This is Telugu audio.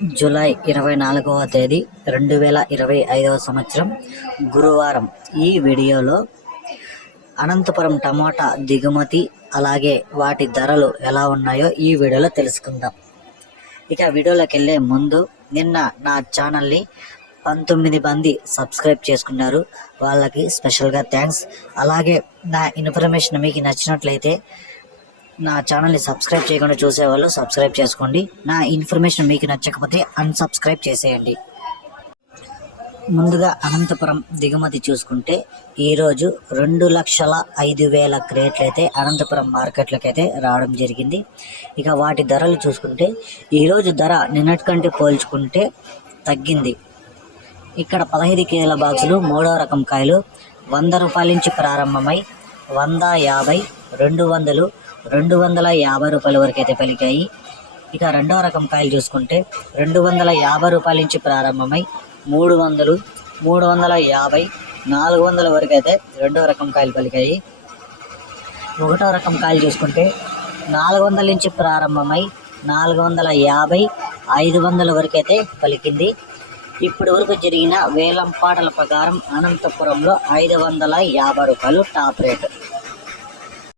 జూలై 24వ తేదీ 2025వ సంవత్సరం గురువారం. ఈ వీడియోలో అనంతపురం టమోటా దిగుమతి అలాగే వాటి ధరలు ఎలా ఉన్నాయో ఈ వీడియోలో తెలుసుకుందాం. ఇక వీడియోలోకి వెళ్ళే ముందు నిన్న నా ఛానల్ని 19 మంది సబ్స్క్రైబ్ చేసుకున్నారు, వాళ్ళకి స్పెషల్గా థ్యాంక్స్. అలాగే నా ఇన్ఫర్మేషన్ మీకు నచ్చినట్లయితే నా ఛానల్ని సబ్స్క్రైబ్ చేయకుండా చూసేవాళ్ళు సబ్స్క్రైబ్ చేసుకోండి. నా ఇన్ఫర్మేషన్ మీకు నచ్చకపోతే అన్సబ్స్క్రైబ్ చేసేయండి. ముందుగా అనంతపురం దిగుమతి చూసుకుంటే ఈరోజు 2,05,000 క్రేట్లు అయితే అనంతపురం మార్కెట్లోకి అయితే రావడం జరిగింది. ఇక వాటి ధరలు చూసుకుంటే ఈరోజు ధర నిన్నటి కంటే పోల్చుకుంటే తగ్గింది. ఇక్కడ 15 కేజీల బాక్సులు మూడో రకం కాయలు 100 రూపాయల నుంచి ప్రారంభమై 150, 200, 250 రూపాయల వరకు అయితే పలికాయి. ఇక రెండవ రకం కాయలు చూసుకుంటే 250 రూపాయల నుంచి ప్రారంభమై 300, 350, 400 వరకు అయితే రెండవ రకం కాయలు పలికాయి. ఒకటో రకం కాయలు చూసుకుంటే 400 నుంచి ప్రారంభమై 450, 500 వరకు అయితే పలికింది. ఇప్పటి వరకు జరిగిన వేలంపాటల ప్రకారం అనంతపురంలో 550 రూపాయలు టాప్ రేటు.